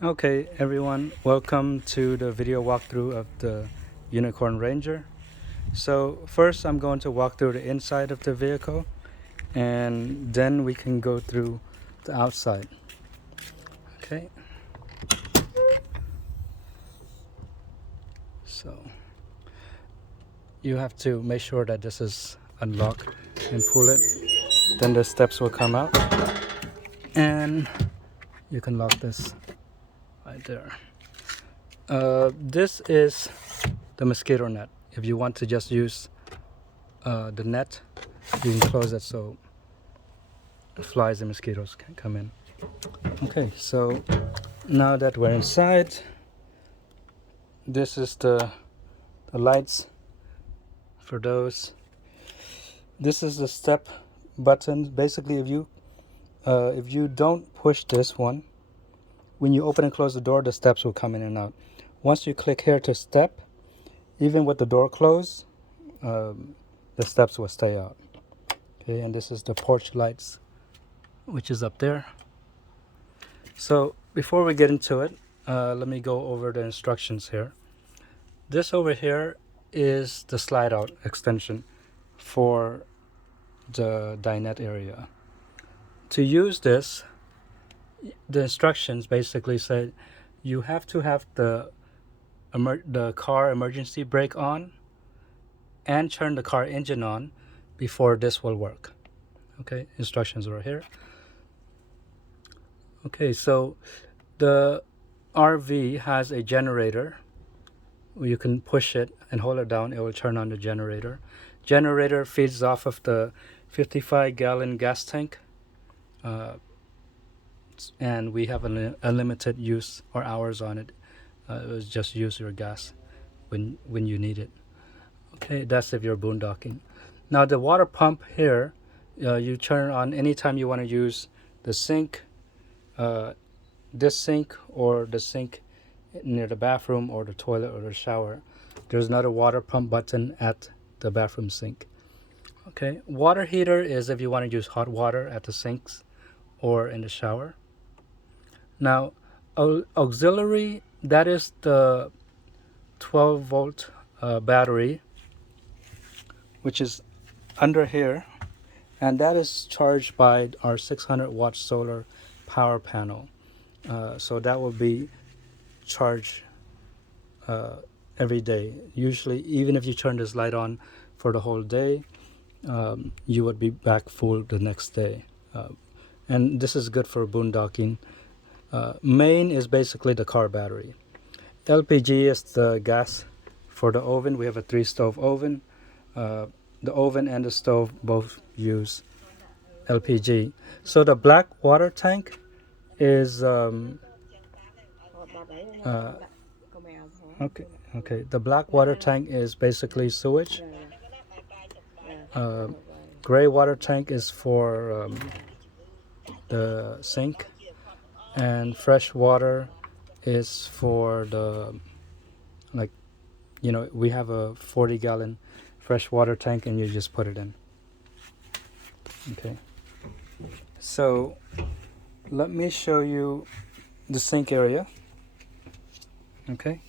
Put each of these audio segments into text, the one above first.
Okay, everyone, welcome to the video walkthrough of the Unicorn Ranger. So first I'm going to walk through the inside of the vehicle and then we can go through the outside. Okay, so you have to make sure that this is unlocked and pull it, then the steps will come out and you can lock this right there. This is the mosquito net. If you want to just use the net, you can close it so flies and mosquitoes can come in. Okay, so now that we're inside, this is the lights for those. This is the step button. Basically, if you don't push this one, when you open and close the door, the steps will come in and out. Once you click here to step, even with the door closed, the steps will stay out. Okay, and this is the porch lights, which is up there. So before we get into it, let me go over the instructions here. This over here is the slide out extension for the dinette area. To use this, the instructions basically say you have to have the car emergency brake on and turn the car engine on before this will work. Okay, instructions are here. Okay, so the RV has a generator. You can push it and hold it down, it will turn on the generator. Generator feeds off of the 55-gallon gas tank, and we have a limited use or hours on it. It was just use your gas when you need it. Okay, that's if you're boondocking. Now the water pump here, you turn on anytime you want to use the sink, this sink or the sink near the bathroom or the toilet or the shower. There's another water pump button at the bathroom sink. Okay, water heater is if you want to use hot water at the sinks or in the shower. Now auxiliary, that is the 12-volt battery, which is under here, and that is charged by our 600-watt solar power panel. So that will be charged every day. Usually, even if you turn this light on for the whole day, you would be back full the next day. And this is good for boondocking. Main is basically the car battery. LPG is the gas for the oven. We have a 3-stove oven. The oven and the stove both use LPG. So the black water tank is okay. The black water tank is basically sewage. Gray water tank is for the sink, and fresh water is for the, like, we have a 40-gallon fresh water tank and you just put it in. Okay, so let me show you the sink area. Okay,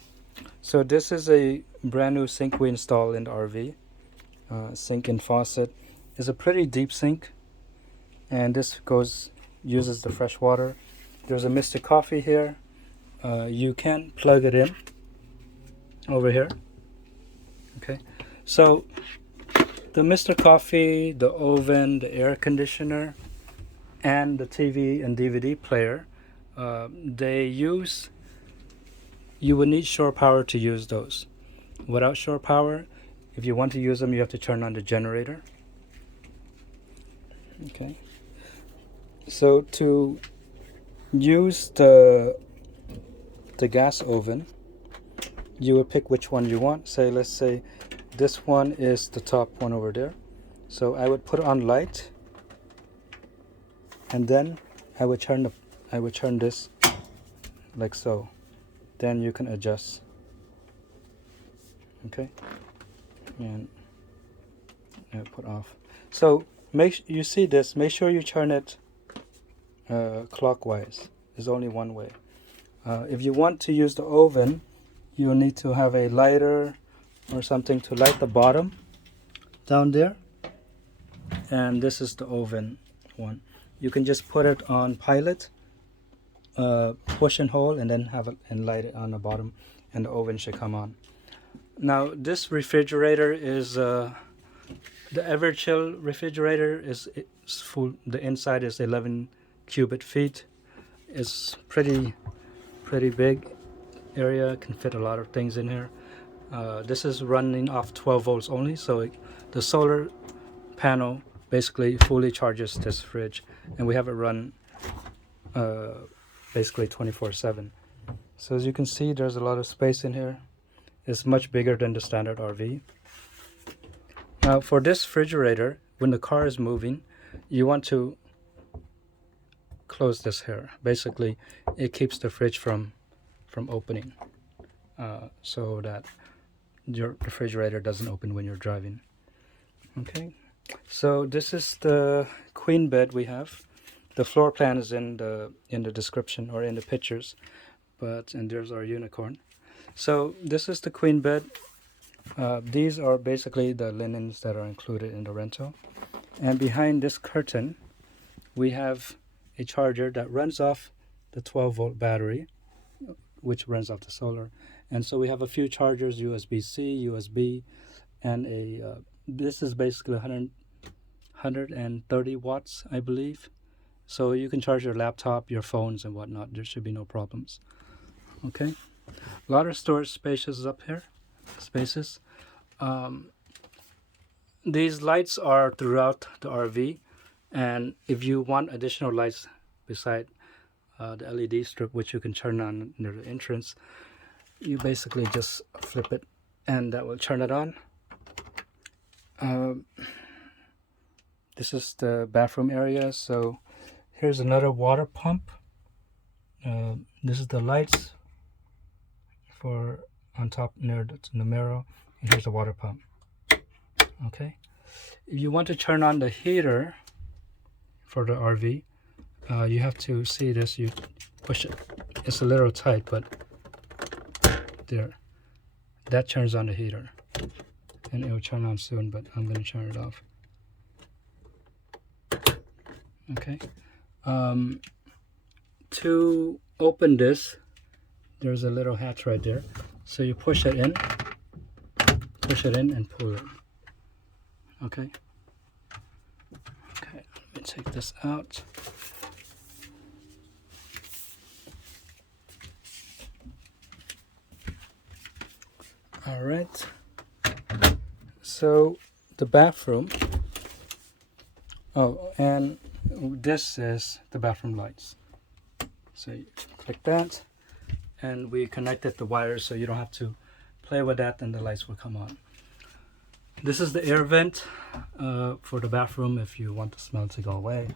so this is a brand new sink we installed in the RV. Sink and faucet is a pretty deep sink, and this uses the fresh water. There's a Mr. Coffee here. You can plug it in over here. Okay, so the Mr. Coffee, the oven, the air conditioner, and the TV and DVD player, you would need shore power to use those. Without shore power, if you want to use them, you have to turn on the generator. Okay, so to use the gas oven, you would pick which one you want. Let's say this one is the top one over there. So I would put on light, and then I would turn this like so. Then you can adjust. Okay, and I put off. So you see this. Make sure you turn it clockwise. There's only one way. If you want to use the oven, you'll need to have a lighter or something to light the bottom down there. And this is the oven one. You can just put it on pilot, push and hold, and then have it and light it on the bottom, and the oven should come on. Now this refrigerator is the Everchill refrigerator is full. The inside is 11 cubic feet. It's pretty big area, can fit a lot of things in here. This is running off 12 volts only, so the solar panel basically fully charges this fridge, and we have it run basically 24/7. So as you can see, there's a lot of space in here. It's much bigger than the standard RV. Now for this refrigerator, when the car is moving, you want to close this here. Basically it keeps the fridge from opening, so that your refrigerator doesn't open when you're driving. Okay, so this is the queen bed we have. The floor plan is in the description or in the pictures, and there's our unicorn. So this is the queen bed. These are basically the linens that are included in the rental. And behind this curtain we have a charger that runs off the 12-volt battery, which runs off the solar. And so we have a few chargers, USB-C, USB, and this is basically 130 watts, I believe. So you can charge your laptop, your phones, and whatnot. There should be no problems. Okay, a lot of storage spaces up here. These lights are throughout the RV, and if you want additional lights beside the LED strip, which you can turn on near the entrance, you basically just flip it and that will turn it on. This is the bathroom area. So here's another water pump. This is the lights for on top near the mirror, and here's the water pump. Okay, if you want to turn on the heater for the RV, you have to see this. You push it. It's a little tight, but there, that turns on the heater, and it will turn on soon, but I'm going to turn it off. Okay, to open this, there's a little hatch right there, so you push it in and pull it. Okay, let me take this out. All right, so the bathroom. Oh, and this is the bathroom lights. So you click that, and we connected the wires so you don't have to play with that, and the lights will come on. This is the air vent for the bathroom. If you want the smell to go away,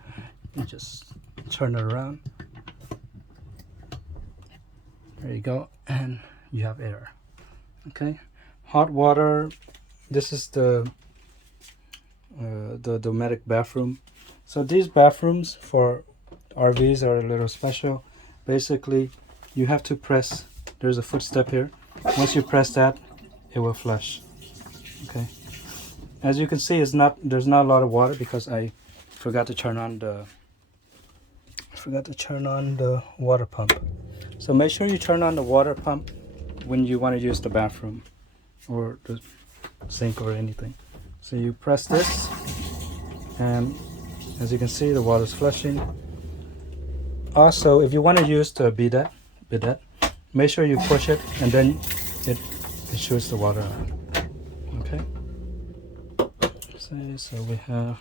you just turn it around. There you go, and you have air. Okay, hot water. This is the Dometic bathroom. So these bathrooms for RVs are a little special. Basically, you have to press. There's a footstep here. Once you press that, it will flush. Okay. As you can see, there's not a lot of water because I forgot to turn on the water pump. So make sure you turn on the water pump when you want to use the bathroom or the sink or anything. So you press this, and as you can see, the water is flushing. Also, if you want to use the bidet, make sure you push it, and then it shoots the water out. Okay. So we have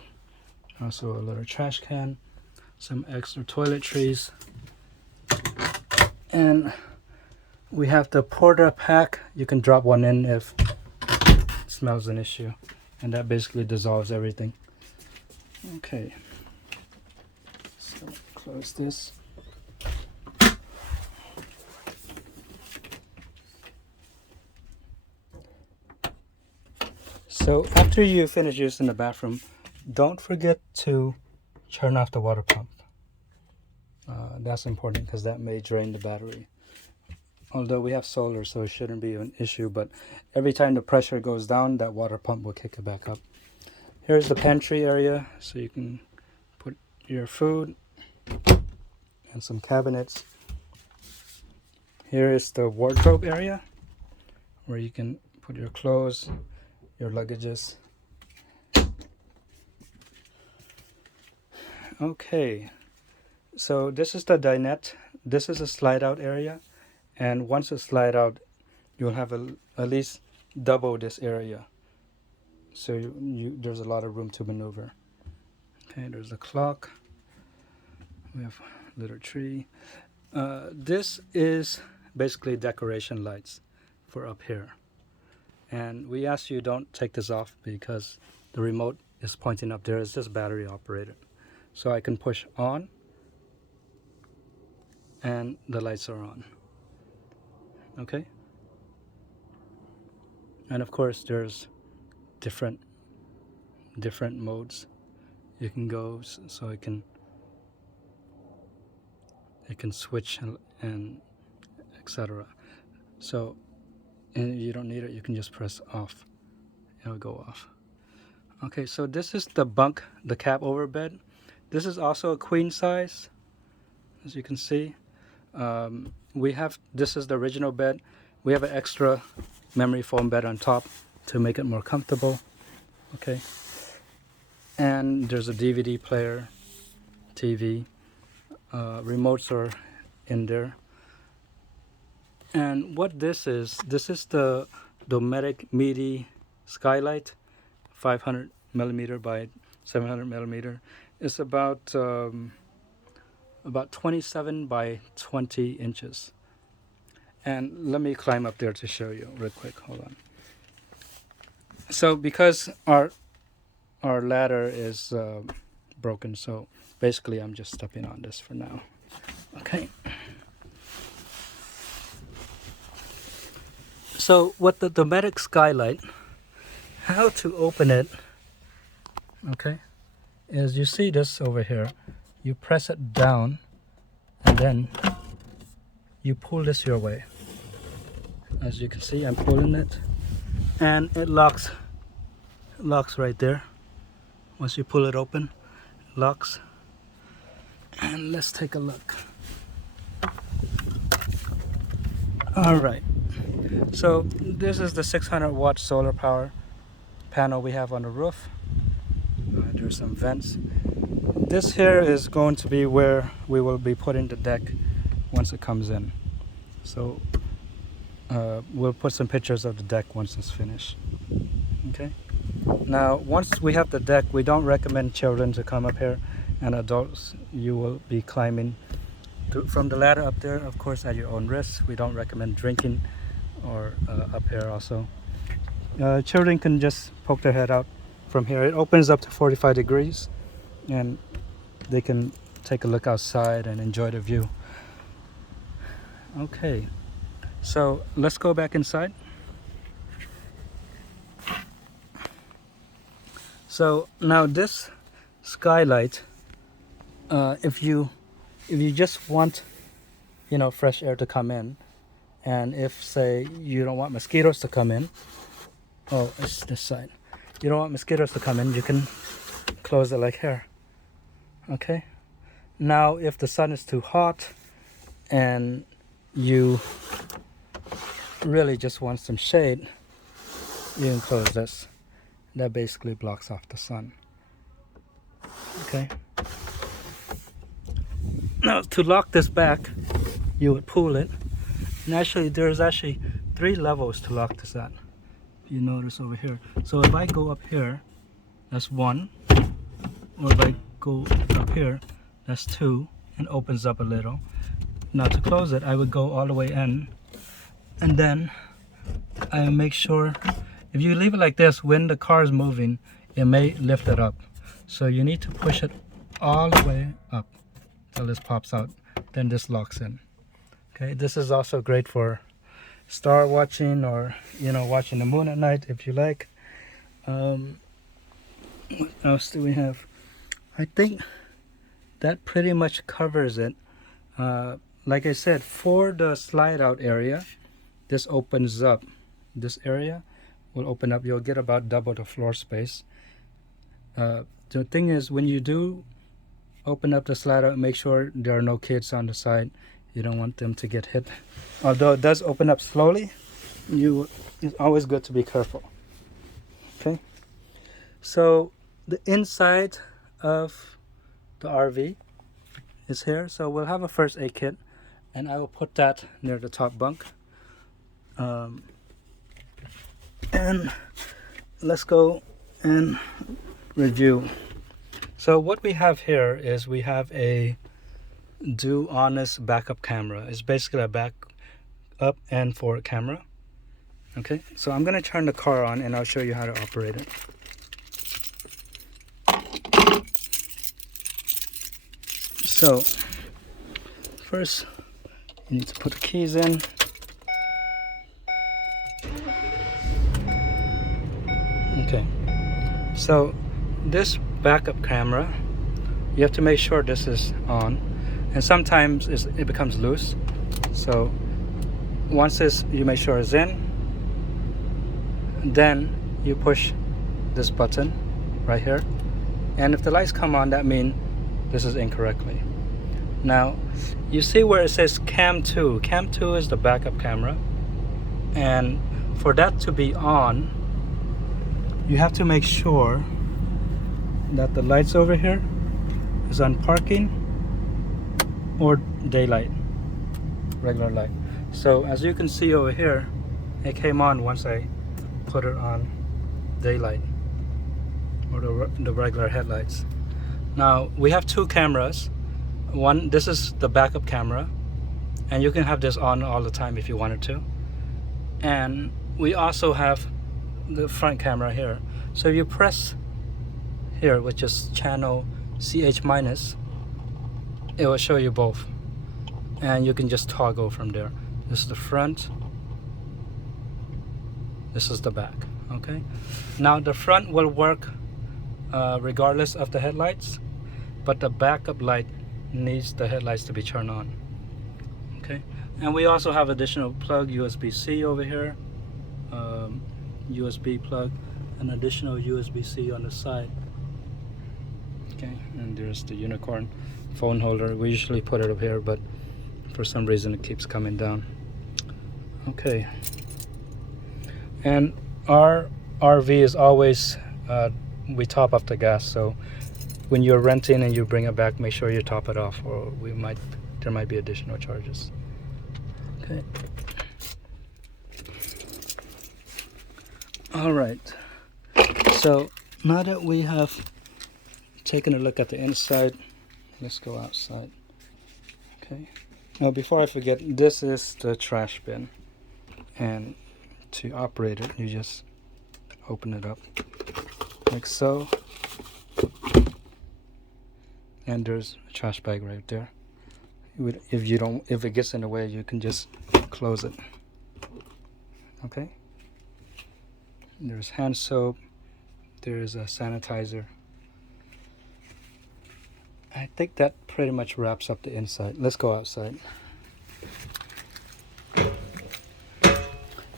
also a little trash can, some extra toiletries, and we have the porta pack. You can drop one in if it smells an issue, and that basically dissolves everything. Okay, so close this. So after you finish using the bathroom, don't forget to turn off the water pump. That's important because that may drain the battery. although we have solar, so it shouldn't be an issue, but every time the pressure goes down, that water pump will kick it back up. Here's the pantry area, so you can put your food and some cabinets. Here is the wardrobe area, where you can put your clothes, your luggages. Okay, so this is the dinette. This is a slide out area, and once you slide out, you'll have at least double this area. So there's a lot of room to maneuver. Okay, there's a clock. We have a little tree. This is basically decoration lights for up here. And we ask you don't take this off because the remote is pointing up there. It's just battery operated. So I can push on and the lights are on. Okay? And of course there's different modes you can go, so it can switch and etc. So and you don't need it, you can just press off, it'll go off. Okay, so this is the bunk, the cap over bed. This is also a queen size, as you can see. This is the original bed. We have an extra memory foam bed on top to make it more comfortable. Okay, and there's a DVD player, TV, remotes are in there. And what this is the Dometic Midi Skylight, 500 millimeter by 700 millimeter. It's about 27 by 20 inches. And let me climb up there to show you real quick. Hold on. So because our ladder is broken, so basically I'm just stepping on this for now. Okay. So with the Dometic Skylight, how to open it, okay, is you see this over here. You press it down and then you pull this your way. As you can see, I'm pulling it and it locks right there. Once you pull it open, it locks. And let's take a look. All right. So this is the 600 watt solar power panel we have on the roof. There's some vents. This here is going to be where we will be putting the deck once it comes in. So we'll put some pictures of the deck once it's finished. Okay. Now once we have the deck, we don't recommend children to come up here, and adults, you will be climbing from the ladder up there, of course, at your own risk. We don't recommend drinking or up here also. Children can just poke their head out from here. It opens up to 45 degrees and they can take a look outside and enjoy the view. Okay, so let's go back inside. So now this skylight, if you just want, fresh air to come in, and if, say, you don't want mosquitoes to come in, it's this side. You don't want mosquitoes to come in, you can close it like here. Okay. Now, if the sun is too hot and you really just want some shade, you can close this. That basically blocks off the sun. Okay. Now, to lock this back, you would pull it. And actually, there's 3 levels to lock this at. If you notice over here. So if I go up here, that's 1. Or if I go up here, that's 2, and opens up a little. Now to close it, I would go all the way in, and then I make sure, if you leave it like this, when the car is moving, it may lift it up. So you need to push it all the way up till this pops out. Then this locks in. Okay, this is also great for star watching, or watching the moon at night if you like. What else do we have? I think that pretty much covers it. like I said, for the slide out area, this opens up. This area will open up. You'll get about double the floor space. The thing is, when you do open up the slide out, make sure there are no kids on the side. You don't want them to get hit. Although it does open up slowly, it's always good to be careful. Okay, so the inside of the RV is here. So we'll have a first aid kit, and I will put that near the top bunk. And let's go and review. So what we have here is we have a Do Honest backup camera. It's basically a backup and forward camera. Okay, so I'm gonna turn the car on and I'll show you how to operate it. So first you need to put the keys in. Okay, so this backup camera, you have to make sure this is on, and sometimes it becomes loose. So once you make sure it's in, then you push this button right here, and if the lights come on, that means this is incorrectly. Now you see where it says cam 2. Cam 2 is the backup camera, and for that to be on, you have to make sure that the lights over here is on parking or daylight, regular light. So as you can see over here, it came on once I put it on daylight or the regular headlights. Now we have two cameras. One, this is the backup camera, and you can have this on all the time if you wanted to. And we also have the front camera here. So you press here, which is channel CH minus, it will show you both, and you can just toggle from there. This is the front, this is the back. Okay, now the front will work regardless of the headlights, but the backup light needs the headlights to be turned on. Okay, and we also have additional plug, USB-C over here, USB plug, an additional USB-C on the side. Okay, and there's the unicorn phone holder. We usually put it up here, but for some reason it keeps coming down. Okay, and our RV is always we top up the gas, so when you're renting and you bring it back, make sure you top it off, or there might be additional charges. Okay, all right, so now that we have taken a look at the inside, let's go outside. Okay, now before I forget, this is the trash bin, and to operate it, you just open it up like so, and there's a trash bag right there. If it gets in the way, you can just close it. Okay, there's hand soap, there's a sanitizer. I think that pretty much wraps up the inside. Let's go outside.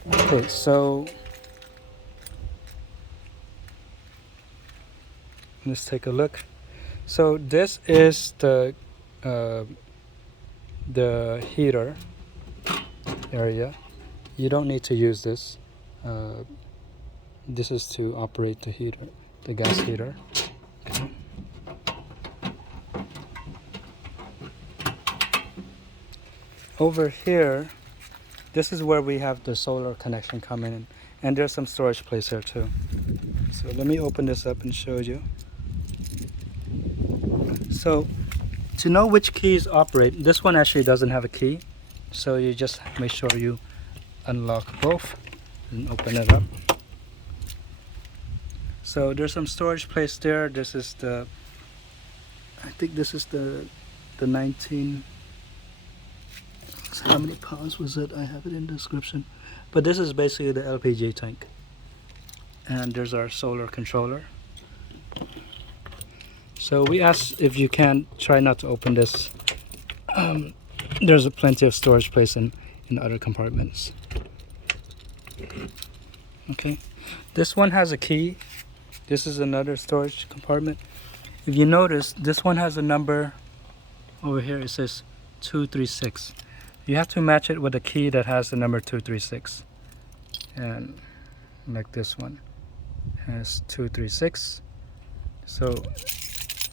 Okay, so let's take a look. So this is the heater area. You don't need to use this. This is to operate the heater, the gas heater. Okay. Over here, this is where we have the solar connection coming in, and there's some storage place here too. So let me open this up and show you. So to know which keys operate, this one actually doesn't have a key, so you just make sure you unlock both and open it up. So there's some storage place there. This is the, I think this is the 19, how many pounds was it? I have it in the description. But this is basically the LPG tank. And there's our solar controller. So we asked if you can try not to open this there's plenty of storage place in other compartments. Okay, this one has a key. This is another storage compartment. If you notice, this one has a number over here. It says 236. You have to match it with a key that has the number 236. And like this one has 236. So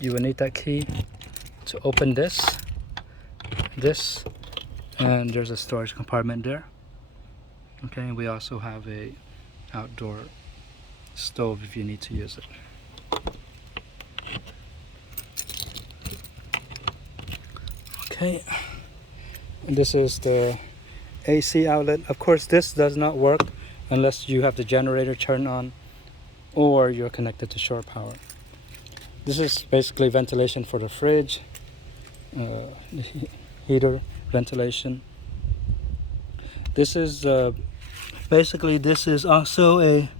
you will need that key to open this, and there's a storage compartment there. Okay, and we also have a outdoor stove if you need to use it. Okay, and this is the AC outlet. Of course, this does not work unless you have the generator turned on or you're connected to shore power. This is basically ventilation for the fridge, heater ventilation. This is basically, this is also a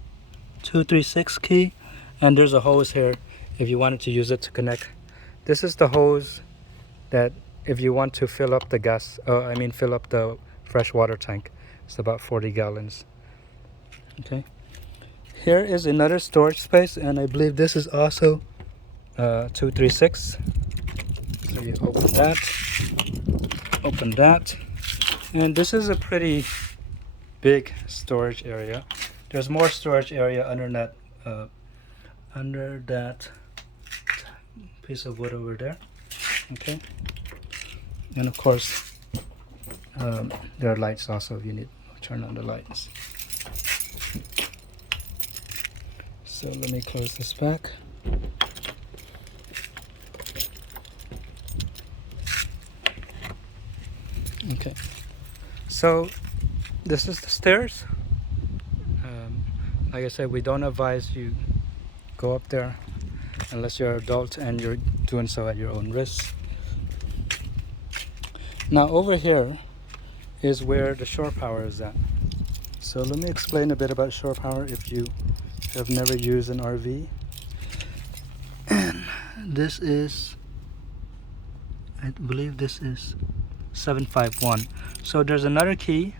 236 key, and there's a hose here if you wanted to use it to connect. This is the hose that if you want to fill up the gas, fill up the fresh water tank. It's about 40 gallons. Okay, here is another storage space, and I believe this is also 236. So you open that, and this is a pretty big storage area. There's more storage area under that piece of wood over there. Okay, and of course there are lights also if you need to turn on the lights. So let me close this back. Okay, so this is the stairs. Like I said, we don't advise you go up there unless you're an adult and you're doing so at your own risk. Now over here is where the shore power is at. So let me explain a bit about shore power if you have never used an RV. And this is, I believe this is 751. So there's another key,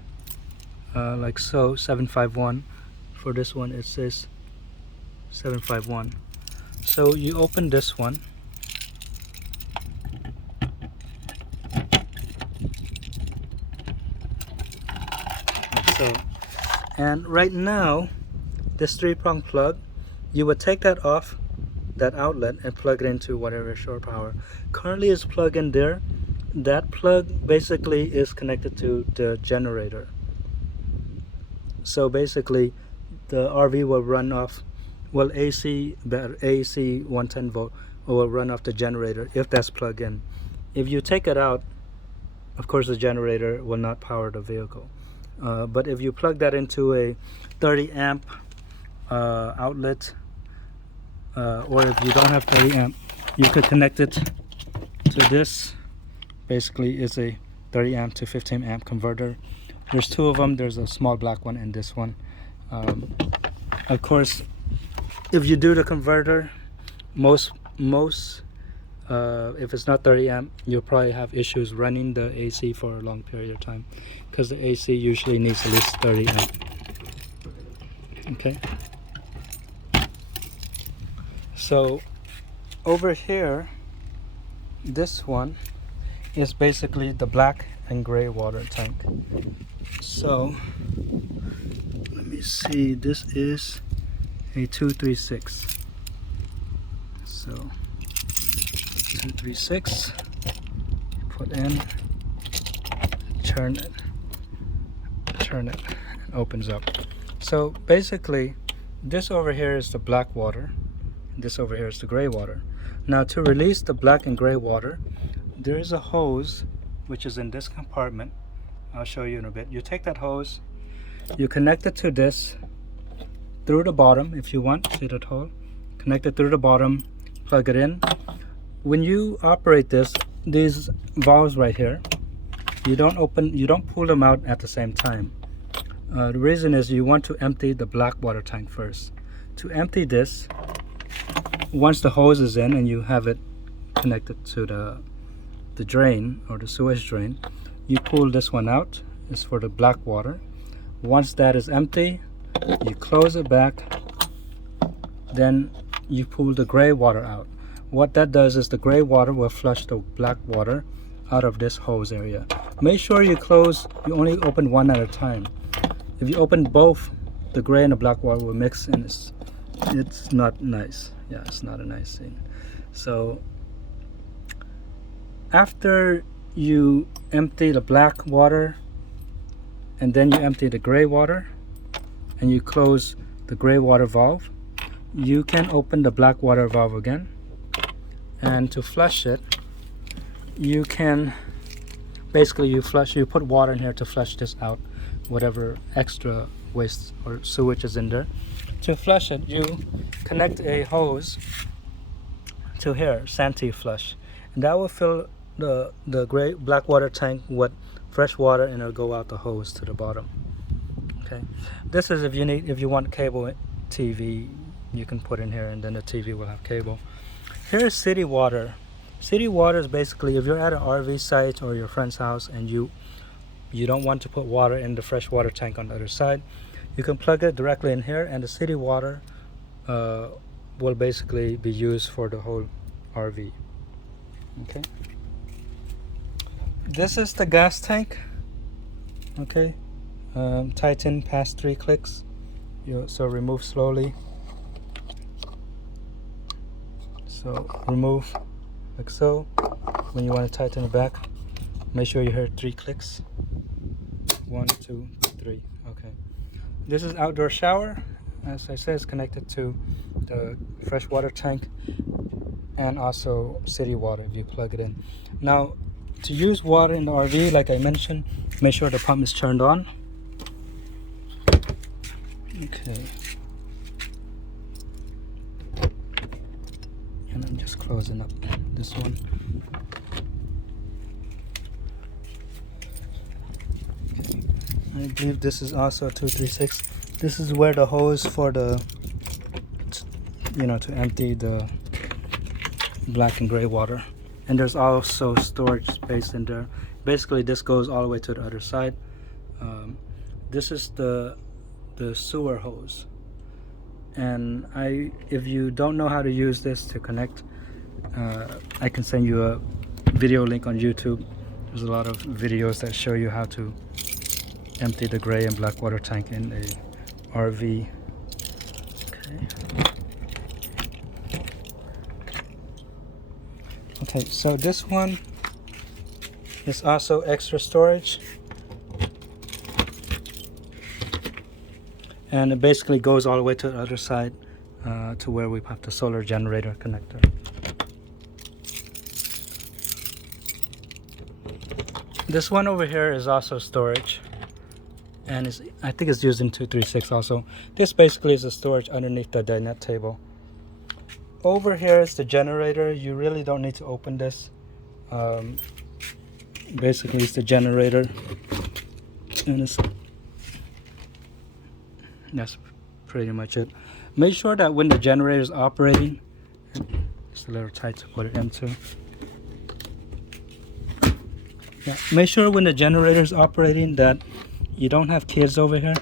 like so, 751. For this one it says 751. So you open this one, like so, and right now this 3-prong plug, you would take that off that outlet and plug it into whatever shore power currently is plugged in there. That plug basically is connected to the generator. So basically the RV will run off, well, AC 110 volt will run off the generator if that's plugged in. If you take it out, of course the generator will not power the vehicle. But if you plug that into a 30 amp outlet, or if you don't have 30 amp, you could connect it to this. Basically it's a 30 amp to 15 amp converter. There's two of them. There's a small black one and this one. Of course, if you do the converter, most if it's not 30 amp, you'll probably have issues running the AC for a long period of time, because the AC usually needs at least 30 amp. Okay, so over here, this one is basically the black and gray water tank. So let me see, this is a 236. So 236, put in, turn it, and opens up. So basically this over here is the black water, and this over here is the gray water. Now to release the black and gray water, there is a hose which is in this compartment. I'll show you in a bit. You take that hose, you connect it to this through the bottom if you want. See that hole? Connect it through the bottom, plug it in. When you operate this, these valves right here, you don't pull them out at the same time. The reason is you want to empty the black water tank first. To empty this, once the hose is in and you have it connected to the drain or the sewage drain, you pull this one out. It's for the black water. Once that is empty, you close it back, then you pull the gray water out. What that does is the gray water will flush the black water out of this hose area. Make sure you only open one at a time. If you open both, the gray and the black water will mix, and it's not nice. Yeah, it's not a nice thing. So after you empty the black water and then you empty the gray water and you close the gray water valve, you can open the black water valve again, and to flush it, you can basically you put water in here to flush this out, whatever extra waste or sewage is in there. To flush it, you connect a hose to here, Santee flush, and that will fill the black water tank with fresh water, and it'll go out the hose to the bottom. Okay, this is if you want cable TV, you can put in here, and then the TV will have cable. Here's city water. City water is basically if you're at an RV site or your friend's house and you don't want to put water in the fresh water tank on the other side, you can plug it directly in here, and the city water will basically be used for the whole RV. Okay, this is the gas tank. Okay, tighten past 3 clicks. So remove slowly. So remove like so. When you want to tighten it back, make sure you hear 3 clicks. 1, 2, 3. Okay. This is outdoor shower. As I said, it's connected to the freshwater tank and also city water if you plug it in. Now, to use water in the RV, like I mentioned, make sure the pump is turned on. Okay. And I'm just closing up this one. Okay. I believe this is also 236. This is where the hose for the, to empty the black and gray water. And there's also storage space in there. Basically, this goes all the way to the other side. This is the sewer hose. And if you don't know how to use this to connect, I can send you a video link on YouTube. There's a lot of videos that show you how to empty the gray and black water tank in a RV. Okay, so this one is also extra storage, and it basically goes all the way to the other side to where we have the solar generator connector. This one over here is also storage, and I think it's used in 236 also. This basically is the storage underneath the dinette table. Over here is the generator. You really don't need to open this. Basically it's the generator, and that's pretty much it. Make sure that when the generator is operating, it's a little tight to put it into. Yeah, make sure when the generator is operating that you don't have kids over here,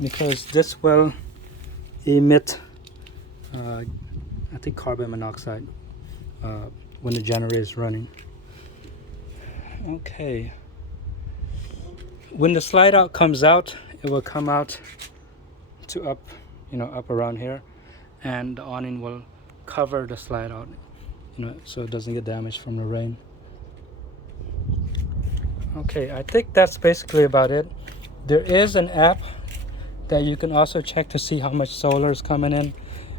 because this will emit I think carbon monoxide when the generator is running. Okay, when the slide out comes out, it will come out to up around here, and the awning will cover the slide out, so it doesn't get damaged from the rain. Okay, I think that's basically about it. There is an app that you can also check to see how much solar is coming in,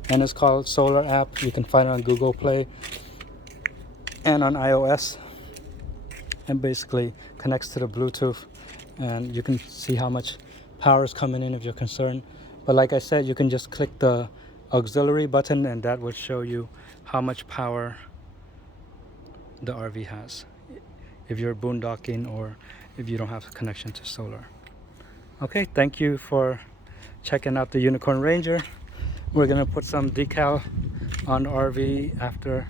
and it's called Solar App. You can find it on Google Play and on iOS, and basically connects to the Bluetooth, and you can see how much power is coming in if you're concerned. But like I said, you can just click the auxiliary button, and that will show you how much power the RV has if you're boondocking or if you don't have a connection to solar. Okay, thank you for checking out the Unicorn Ranger. We're gonna put some decal on the RV after,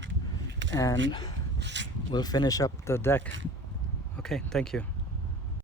and we'll finish up the deck. Okay, thank you.